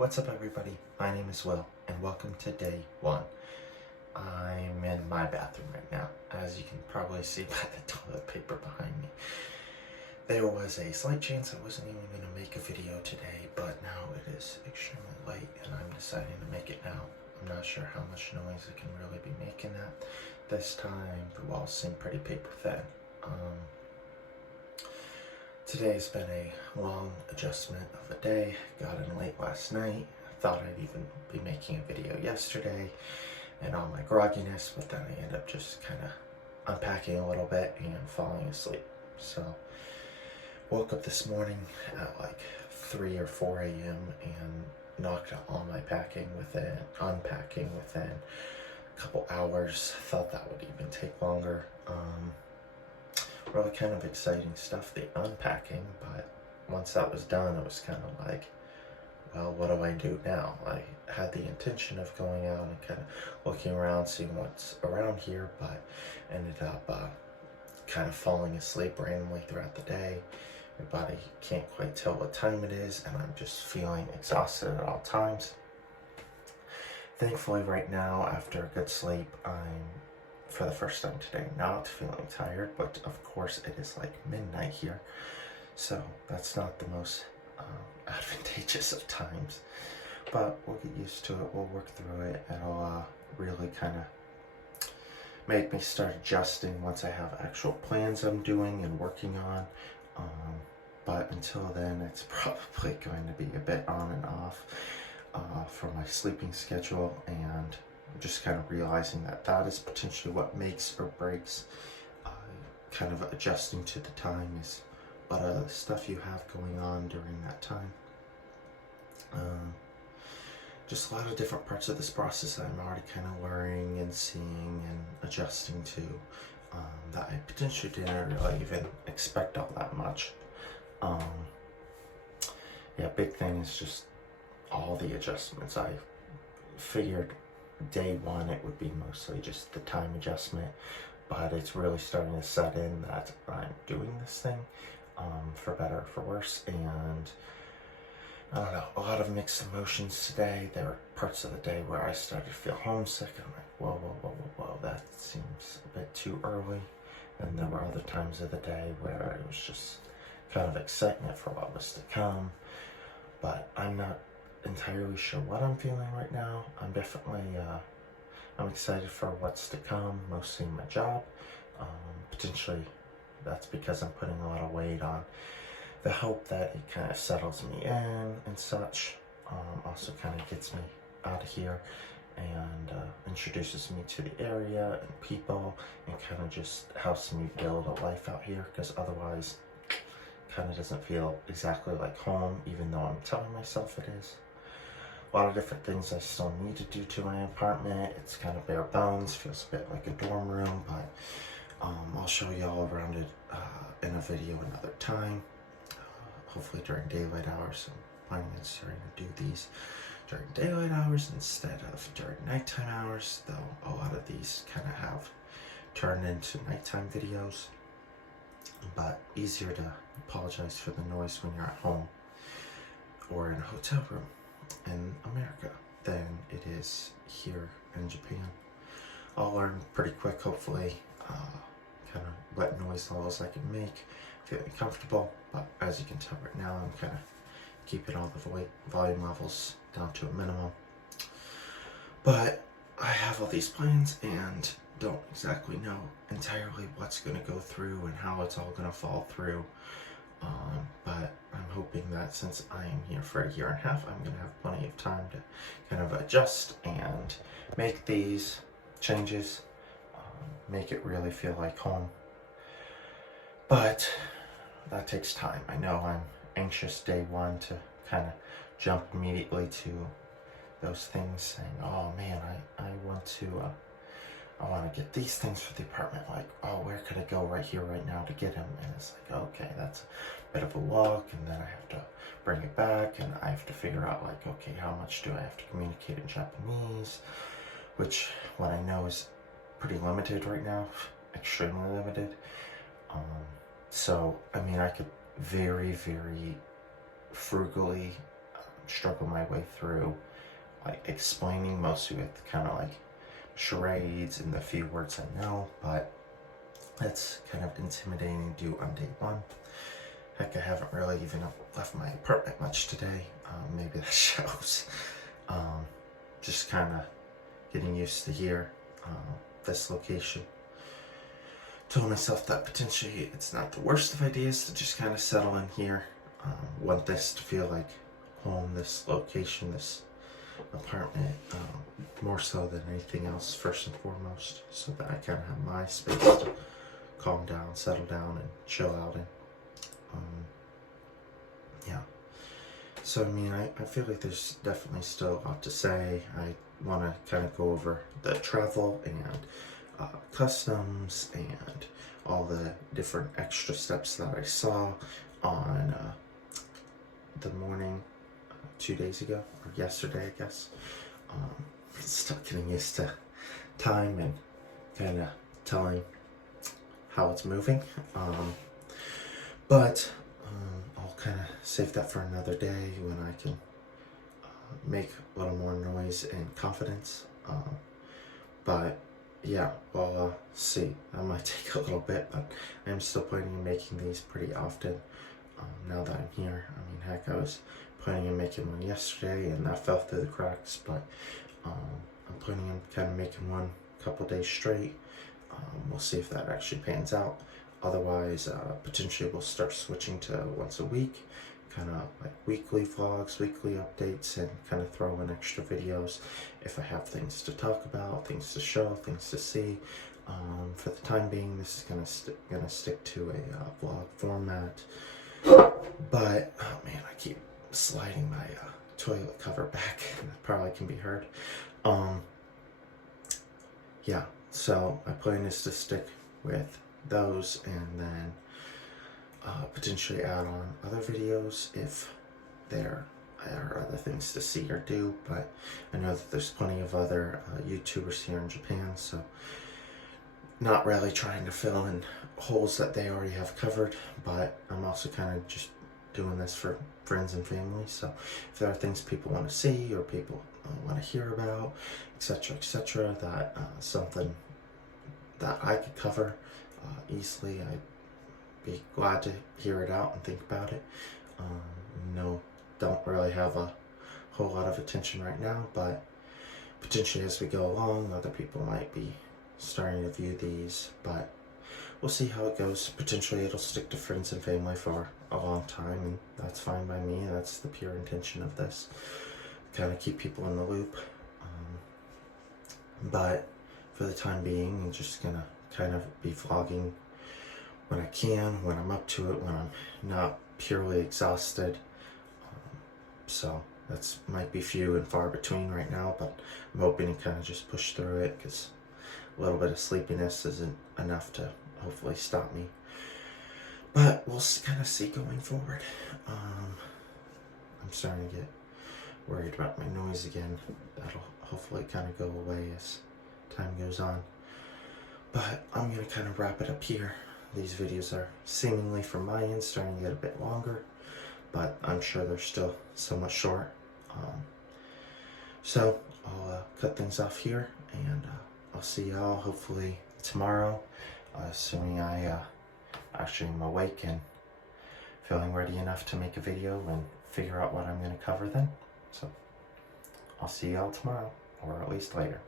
What's up, everybody? My name is Will, and welcome to day one. I'm in my bathroom right now, as you can probably see by the toilet paper behind me. There was a slight chance I wasn't even going to make a video today, but now it is extremely late, and I'm deciding to make it now. I'm not sure how much noise I can really be making at this time. The walls seem pretty paper thin. Today's been a long adjustment of a day. Got in late last night. Thought I'd even be making a video yesterday and all my grogginess, but then I end up just kind of unpacking a little bit and falling asleep. So woke up this morning at like 3 or 4 a.m. and knocked out all my unpacking within a couple hours. Thought that would even take longer. Really kind of exciting stuff, the unpacking, but once that was done, it was kind of like, well, what do I do now? I had the intention of going out and kind of looking around, seeing what's around here, but ended up kind of falling asleep randomly throughout the day. My body can't quite tell what time it is, and I'm just feeling exhausted at all times. Thankfully, right now, after a good sleep, I'm, for the first time today, not feeling tired, but of course it is like midnight here, so that's not the most advantageous of times, but we'll get used to it, we'll work through it. It'll really kind of make me start adjusting once I have actual plans I'm doing and working on, but until then it's probably going to be a bit on and off for my sleeping schedule, and just kind of realizing that that is potentially what makes or breaks kind of adjusting to the time is what other stuff you have going on during that time. Just a lot of different parts of this process that I'm already kind of learning and seeing and adjusting to, that I potentially didn't really even expect all that much. Yeah, big thing is just all the adjustments. I figured day one it would be mostly just the time adjustment, but it's really starting to set in that I'm doing this thing for better or for worse, and I don't know, a lot of mixed emotions today. There were parts of the day where I started to feel homesick, and I'm like, whoa, that seems a bit too early. And there were other times of the day where it was just kind of excitement for what was to come, but I'm not entirely sure what I'm feeling right now. I'm definitely I'm excited for what's to come, mostly my job. Potentially that's because I'm putting a lot of weight on the hope that it kind of settles me in and such. Also kind of gets me out of here and introduces me to the area and people, and kind of just helps me build a life out here, because otherwise kind of doesn't feel exactly like home, even though I'm telling myself it is. A lot of different things I still need to do to my apartment. It's kind of bare bones, feels a bit like a dorm room, but I'll show you all around it in a video another time, hopefully during daylight hours. I'm planning on starting to do these during daylight hours instead of during nighttime hours, though a lot of these kind of have turned into nighttime videos, but easier to apologize for the noise when you're at home or in a hotel room in America than it is here in Japan. I'll learn pretty quick, hopefully, kind of what noise levels I can make, feeling comfortable, but as you can tell right now, I'm kind of keeping all the volume levels down to a minimum. But I have all these plans and don't exactly know entirely what's going to go through and how it's all going to fall through. But I'm hoping that since I am here for a year and a half, I'm going to have plenty of time to kind of adjust and make these changes, make it really feel like home. But that takes time. I know I'm anxious day one to kind of jump immediately to those things, saying, oh man, I want to get these things for the apartment, like, oh, where could I go right here, right now to get them? And it's like, okay, that's a bit of a walk, and then I have to bring it back, and I have to figure out, like, okay, how much do I have to communicate in Japanese, which, what I know is pretty limited right now, extremely limited. So, I mean, I could very, very frugally struggle my way through like explaining, mostly with kind of like charades and the few words I know, but it's kind of intimidating to do on day one. Heck, I haven't really even left my apartment much today. Maybe that shows. Just kind of getting used to here, this location. Told myself that potentially it's not the worst of ideas to just kind of settle in here. Want this to feel like home, this location, this apartment, more so than anything else, first and foremost, so that I kind of have my space to calm down, settle down, and chill out in. Yeah. So, I mean, I feel like there's definitely still a lot to say. I want to kind of go over the travel and customs and all the different extra steps that I saw on the morning 2 days ago, or yesterday, I guess. Still getting used to time and kind of telling how it's moving. But I'll kind of save that for another day when I can make a little more noise and confidence. But yeah, we'll see. That might take a little bit, but I'm still planning on making these pretty often now that I'm here. I mean, heck, I was planning on making one yesterday and that fell through the cracks, but I'm planning on kind of making one a couple days straight. We'll see if that actually pans out. Otherwise, potentially we'll start switching to once a week, kind of like weekly vlogs, weekly updates, and kind of throw in extra videos if I have things to talk about, things to show, things to see. For the time being, this is gonna stick to a vlog format. But oh man, I keep sliding my toilet cover back, and that probably can be heard. Yeah, so my plan is to stick with those, and then potentially add on other videos if there are other things to see or do. But I know that there's plenty of other YouTubers here in Japan, so not really trying to fill in holes that they already have covered, but I'm also kind of just doing this for friends and family. So if there are things people want to see or people want to hear about, etc., that something that I could cover easily, I'd be glad to hear it out and think about it. Don't really have a whole lot of attention right now, but potentially as we go along, other people might be starting to view these, but we'll see how it goes. Potentially it'll stick to friends and family for a long time, and that's fine by me. That's the pure intention of this, kind of keep people in the loop. But for the time being, I'm just gonna kind of be vlogging when I can, when I'm up to it, when I'm not purely exhausted. So that's might be few and far between right now, but I'm hoping to kind of just push through it, because a little bit of sleepiness isn't enough to hopefully stop me. But we'll kind of see going forward. I'm starting to get worried about my noise again. That'll hopefully kind of go away as time goes on. But I'm going to kind of wrap it up here. These videos are seemingly, from my end, starting to get a bit longer, but I'm sure they're still somewhat short. So I'll cut things off here, and I'll see y'all hopefully tomorrow, assuming I actually am awake and feeling ready enough to make a video and figure out what I'm going to cover then. So I'll see y'all tomorrow, or at least later.